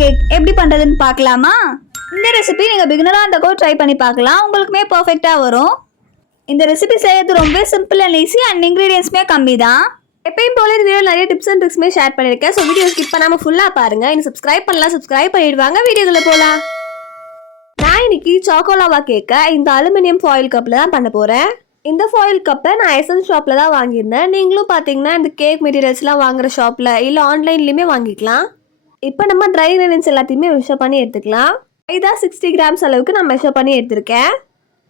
Cake எப்படி பண்ணுறதுன்னு பார்க்கலாமா? இந்த ரெசிபி நீங்கள் பிகினராக இருந்தால் கூட ட்ரை பண்ணி பார்க்கலாம். உங்களுக்குமே பர்ஃபெக்டாக வரும். இந்த ரெசிபி செய்யறது ரொம்ப சிம்பிள் அண்ட் ஈஸி அண்ட் இன்க்ரீடியன்ட்ஸுமே கம்மி தான். எப்பயும் போல இந்த வீடியோ நிறைய டிப்ஸ் அண்ட் ட்ரிக்ஸுமே ஷேர் பண்ணியிருக்கேன். ஸோ வீடியோ ஸ்கிப் பண்ணாமல் ஃபுல்லாக பாருங்கள். இன்னும் சப்ஸ்கிரைப் பண்ணலாம், சப்ஸ்கிரைப் பண்ணிடுவாங்க. வீடியோக்குள்ளே போகலாம். நான் இன்னைக்கு சாக்கோலாவா கேக்கை இந்த அலுமினியம் ஃபாயில் கப்பில் தான் பண்ண போகிறேன். இந்த ஃபாயில் கப்பை நான் எசன்ஸ் ஷாப்பில் தான் வாங்கியிருந்தேன். நீங்களும் பார்த்தீங்கன்னா இந்த கேக் மெட்டீரியல்ஸ்லாம் வாங்குகிற ஷாப்பில் இல்லை ஆன்லைன்லேயுமே வாங்கிக்கலாம். இப்போ நம்ம ட்ரை இன்க்ரீடியன்ட்ஸ் எல்லாத்தையுமே மெஷர் பண்ணி எடுத்துக்கலாம். மைதா 60 கிராம்ஸ் அளவுக்கு நான் மெஷர் பண்ணி எடுத்திருக்கேன்.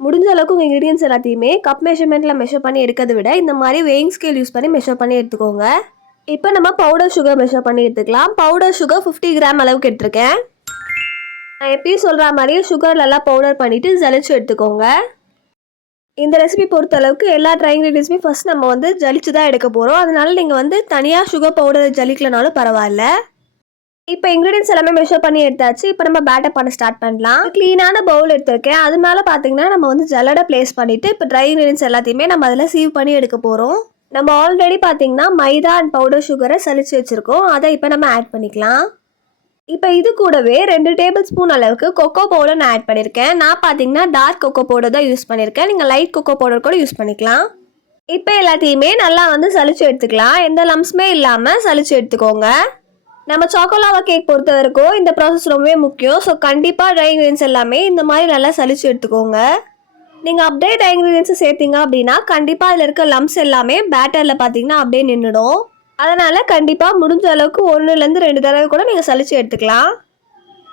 முடிஞ்ச அளவுக்கு உங்கள் இன்க்ரீடியன்ட்ஸ் எல்லாத்தையுமே கப் மெஷர்மெண்ட்டில் மெஷர் பண்ணி எடுக்கிறத விட இந்த மாதிரி வெயிங் ஸ்கேல் யூஸ் பண்ணி மெஷர் பண்ணி எடுத்துக்கோங்க. இப்போ நம்ம பவுடர் சுகர் மெஷர் பண்ணி எடுத்துக்கலாம். பவுடர் சுகர் 50 கிராம் அளவுக்கு எடுத்திருக்கேன். நான் எப்பயும் சொல்கிற மாதிரியே சுகர்லலாம் பவுடர் பண்ணிவிட்டு ஜலிச்சு எடுத்துக்கோங்க. இந்த ரெசிபி பொறுத்த அளவுக்கு எல்லா ட்ரை இன்க்ரீடியன்ட்ஸுமே ஃபர்ஸ்ட் நம்ம ஜலிச்சு தான் எடுக்க போகிறோம். அதனால நீங்கள் தனியாக சுகர் பவுடர் ஜலிக்கலனாலும் பரவாயில்ல. இப்போ இன்க்ரீடியன்ட்ஸ் எல்லாமே மெஷர் பண்ணி எடுத்தாச்சு. இப்போ நம்ம பேட்டர் பண்ண ஸ்டார்ட் பண்ணலாம். க்ளீனான பவுல் எடுத்திருக்கேன். அது மேலே பார்த்தீங்கன்னா நம்ம ஜல்லடை ப்ளேஸ் பண்ணிவிட்டு இப்போ ட்ரை இன்க்ரீடியன்ட்ஸ் எல்லாத்தையுமே நம்ம அதில் சீவ் பண்ணி எடுக்க போகிறோம். நம்ம ஆல்ரெடி பார்த்தீங்கன்னா மைதா அண்ட் பவுடர் சுகரை சலிச்சு வச்சுருக்கோம். அதை இப்போ நம்ம ஆட் பண்ணிக்கலாம். இப்போ இது கூடவே 2 டேபிள் ஸ்பூன் அளவுக்கு கொக்கோ பவுடர் நான் ஆட் பண்ணியிருக்கேன். நான் பார்த்தீங்கன்னா டார்க் கொக்கோ பவுடர் தான் யூஸ் பண்ணியிருக்கேன். நீங்கள் லைட் கொக்கோ பவுடர் கூட யூஸ் பண்ணிக்கலாம். இப்போ எல்லாத்தையுமே நல்லா சலிச்சு எடுத்துக்கலாம். எந்த லம்ஸுமே இல்லாமல் சலிச்சு எடுத்துக்கோங்க. நம்ம சாக்கோலாவா கேக் பொறுத்த வரைக்கும் இந்த ப்ராசஸ் ரொம்பவே முக்கியம். ஸோ கண்டிப்பாக ட்ரை இன்க்ரீடியன்ஸ் எல்லாமே இந்த மாதிரி நல்லா சலிச்சு எடுத்துக்கோங்க. நீங்கள் அப்படியே ட்ரை இன்க்ரீடியன்ஸை சேர்த்திங்க அப்படின்னா கண்டிப்பாக அதில் இருக்க லம்ஸ் எல்லாமே பேட்டரில் பார்த்தீங்கன்னா அப்படியே நின்றுடும். அதனால் கண்டிப்பாக முடிஞ்ச அளவுக்கு 1லேருந்து 2 தடவை கூட நீங்கள் சலிச்சு எடுத்துக்கலாம்.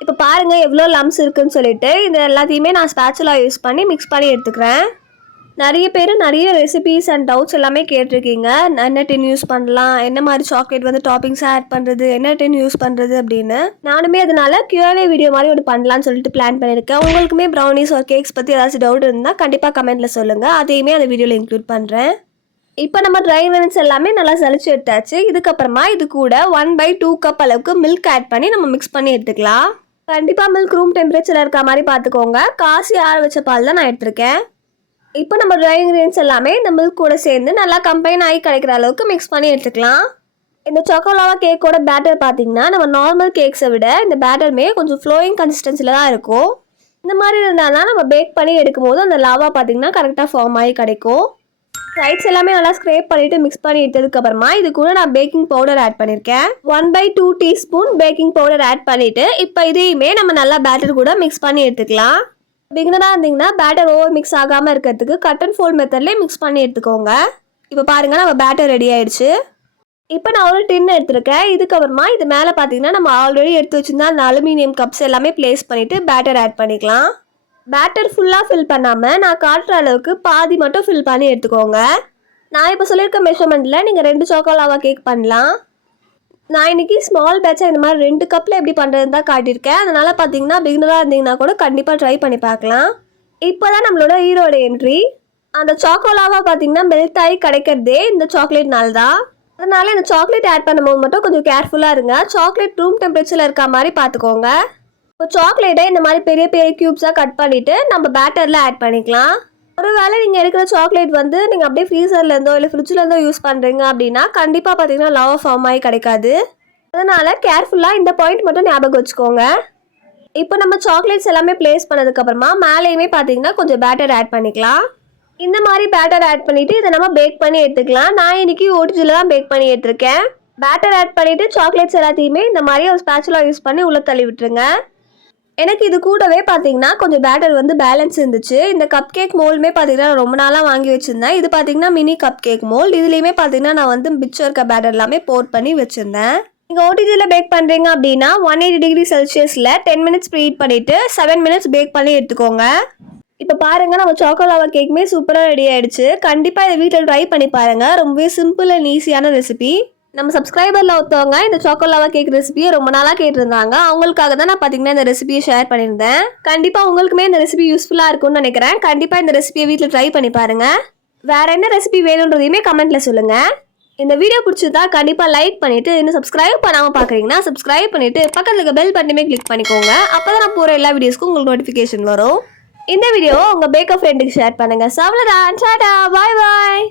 இப்போ பாருங்கள் எவ்வளோ லம்ஸ் இருக்குதுன்னு சொல்லிட்டு இது எல்லாத்தையுமே நான் ஸ்பேச்சுலா யூஸ் பண்ணி மிக்ஸ் பண்ணி எடுத்துக்கிறேன். நிறைய பேர் நிறைய ரெசிபீஸ் அண்ட் டவுட்ஸ் எல்லாமே கேட்டிருக்கீங்க. என்ன டின் யூஸ் பண்ணலாம், என்ன மாதிரி சாக்லேட் டாப்பிங்ஸ் ஆட் பண்ணுறது, என்ன டின் யூஸ் பண்ணுறது அப்படின்னு. நானுமே அதனால Q&A வீடியோ மாதிரி ஒன்று பண்ணலான்னு சொல்லிட்டு பிளான் பண்ணியிருக்கேன். உங்களுக்குமே ப்ரௌனிஸ் ஒரு கேக்ஸ் பற்றி ஏதாச்சும் டவுட் இருந்தால் கண்டிப்பாக கமெண்ட்டில் சொல்லுங்கள். அதையுமே அந்த வீடியோவில் இன்க்ளூட் பண்ணுறேன். இப்போ நம்ம ட்ரை இன்க்ரீடியன்ட்ஸ் எல்லாமே நல்லா சலிச்சு எடுத்தாச்சு. இதுக்கப்புறமா இது கூட 1/2 கப் அளவுக்கு மில்க் ஆட் பண்ணி நம்ம மிக்ஸ் பண்ணி எடுத்துக்கலாம். கண்டிப்பாக மில்க் ரூம் டெம்பரேச்சரில் இருக்க மாதிரி பார்த்துக்கோங்க. காசி ஆற வச்ச பால் தான் நான் எடுத்திருக்கேன். இப்போ நம்ம ட்ரை இன்க்ரீடியன்ட்ஸ் எல்லாமே இந்த மில்க் கூட சேர்ந்து நல்லா கம்பைன் ஆகி கிடைக்கிற அளவுக்கு மிக்ஸ் பண்ணி எடுத்துக்கலாம். இந்த சாக்கோலாவா கேக்கோட பேட்டர் பார்த்தீங்கன்னா நம்ம நார்மல் கேக்ஸை விட இந்த பேட்டருமே கொஞ்சம் ஃப்ளோயிங் கன்சிஸ்டன்சியில் தான் இருக்கும். இந்த மாதிரி இருந்தால் தான் நம்ம பேக் பண்ணி எடுக்கும் போது அந்த லாவா பார்த்தீங்கன்னா கரெக்டாக ஃபார்ம் ஆகி கிடைக்கும். சைட்ஸ் எல்லாமே நல்லா ஸ்க்ரேப் பண்ணிவிட்டு மிக்ஸ் பண்ணி எடுத்ததுக்கப்புறமா இது கூட நான் பேக்கிங் பவுடர் ஆட் பண்ணியிருக்கேன். 1/2 டீஸ்பூன் பேக்கிங் பவுடர் ஆட் பண்ணிவிட்டு இப்போ இதையுமே நம்ம நல்லா பேட்டர் கூட மிக்ஸ் பண்ணி எடுத்துக்கலாம். பிகினராக இருந்தீங்கன்னா பேட்டர் ஓவர் மிக்ஸ் ஆகாமல் இருக்கிறதுக்கு கட் அண்ட் ஃபோல்ட் மெத்தட்லேயே மிக்ஸ் பண்ணி எடுத்துக்கோங்க. இப்போ பாருங்கள் நம்ம பேட்டர் ரெடி ஆகிடுச்சு. இப்போ நான் ஒரு டின் எடுத்துருக்கேன். இதுக்கப்புறமா இது மேலே பார்த்தீங்கன்னா நம்ம ஆல்ரெடி எடுத்து வச்சுருந்தா அந்த அலுமினியம் கப்ஸ் எல்லாமே ப்ளேஸ் பண்ணிவிட்டு பேட்டர் ஆட் பண்ணிக்கலாம். பேட்டர் ஃபுல்லாக ஃபில் பண்ணாமல் நான் காட்டுற அளவுக்கு பாதி மட்டும் ஃபில் பண்ணி எடுத்துக்கோங்க. நான் இப்போ சொல்லியிருக்க மெஷர்மெண்ட்டில் நீங்கள் 2 சாக்கோலாவா கேக் பண்ணலாம். நான் இன்றைக்கி ஸ்மால் பேட்சாக இந்த மாதிரி 2 கப்பில் எப்படி பண்ணுறதுன்னு தான் காட்டியிருக்கேன். அதனால் பார்த்தீங்கன்னா பிகினராக இருந்தீங்கன்னா கூட கண்டிப்பாக ட்ரை பண்ணி பார்க்கலாம். இப்போ தான் நம்மளோட ஹீரோட என்ட்ரி. அந்த சாக்கோலாவா பார்த்தீங்கன்னா மெல்ட் ஆகி கிடைக்கிறதே இந்த சாக்லேட்னால தான். அதனால் இந்த சாக்லேட் ஆட் பண்ணும்போது மட்டும் கொஞ்சம் கேர்ஃபுல்லாக இருங்க. சாக்லேட் ரூம் டெம்பரேச்சரில் இருக்க மாதிரி பார்த்துக்கோங்க. இப்போ சாக்லேட்டை இந்த மாதிரி பெரிய பெரிய க்யூப்ஸாக கட் பண்ணிவிட்டு நம்ம பேட்டரில் ஆட் பண்ணிக்கலாம். ஒருவேளை நீங்கள் எடுக்கிற சாக்லேட் நீங்கள் அப்படியே ஃப்ரீசர்லேருந்தோ இல்லை ஃப்ரிட்ஜிலேருந்தோ யூஸ் பண்ணுறீங்க அப்படின்னா கண்டிப்பாக பார்த்தீங்கன்னா லாவா ஃபார்ம் ஆகி கிடைக்காது. அதனால் கேர்ஃபுல்லாக இந்த பாயிண்ட் மட்டும் ஞாபகம் வச்சுக்கோங்க. இப்போ நம்ம சாக்லேட்ஸ் எல்லாமே ப்ளேஸ் பண்ணதுக்கப்புறமா மேலேயுமே பார்த்தீங்கன்னா கொஞ்சம் பேட்டர் ஆட் பண்ணிக்கலாம். இந்த மாதிரி பேட்டர் ஆட் பண்ணிவிட்டு இதை நம்ம பேக் பண்ணி எடுத்துக்கலாம். நான் இன்றைக்கி ஓடிஜியில் தான் பேக் பண்ணி எடுத்துருக்கேன். பேட்டர் ஆட் பண்ணிவிட்டு சாக்லேட்ஸ் எல்லாத்தையுமே இந்த மாதிரி ஒரு ஸ்பேச்சுலா யூஸ் பண்ணி உள்ளே தள்ளி விட்டுருங்க. எனக்கு இது கூடவே பார்த்தீங்கன்னா கொஞ்சம் பேட்டர் பேலன்ஸ் இருந்துச்சு. இந்த கப் கேக் மோல்டுமே பார்த்தீங்கன்னா ரொம்ப நாளாக வாங்கி வச்சுருந்தேன். இது பார்த்தீங்கன்னா மினி கப் கேக் மோல்டு. இதுலேயுமே பார்த்தீங்கன்னா நான் மிச்சம் இருக்க பேட்டர் எல்லாமே போர் பண்ணி வச்சுருந்தேன். நீங்கள் ஓடிஜியில் பேக் பண்ணுறீங்க அப்படின்னா 180 டிகிரி செல்சியஸில் 10 மினிட்ஸ் ப்ரீஹீட் பண்ணிவிட்டு 7 மினிட்ஸ் பேக் பண்ணி எடுத்துக்கோங்க. இப்போ பாருங்கள் நம்ம சாக்கோலாவா கேக்குமே சூப்பராக ரெடி ஆகிடுச்சு. கண்டிப்பாக இதை வீட்டில் ட்ரை பண்ணி பாருங்கள். ரொம்பவே சிம்பிள் அண்ட் ஈஸியான ரெசிபி. நம்ம சப்ஸ்கிரைபரில் ஒருத்தவங்க இந்த சாக்கோலாவா கேக் ரெசிபியை ரொம்ப நாளாக கேட்டிருந்தாங்க. அவங்களுக்காக தான் நான் பார்த்தீங்கன்னா இந்த ரெசிபியை ஷேர் பண்ணியிருந்தேன். கண்டிப்பாக உங்களுக்குமே இந்த ரெசிபி யூஸ்ஃபுல்லாக இருக்கும்னு நினைக்கிறேன். கண்டிப்பாக இந்த ரெசிபியை வீட்டில் ட்ரை பண்ணி பாருங்கள். வேறு என்ன ரெசிபி வேணுன்றதையுமே கமெண்ட்டில் சொல்லுங்கள். இந்த வீடியோ பிடிச்சதா கண்டிப்பாக லைக் பண்ணிவிட்டு இன்னும் சப்ஸ்கிரைப் பண்ணாமல் பார்க்குறீங்கன்னா சப்ஸ்கிரைப் பண்ணிவிட்டு பக்கத்தில் இருக்க பெல் பட்டனுமே கிளிக் பண்ணிக்கோங்க. அப்போ தான் நான் போகிற எல்லா வீடியோஸ்க்கும் உங்களுக்கு நோட்டிஃபிகேஷன் வரும். இந்த வீடியோ உங்கள் பேக்கப் ஃப்ரெண்டுக்கு ஷேர் பண்ணுங்கள். அவ்வளோதான். டாடா, பாய் பாய்.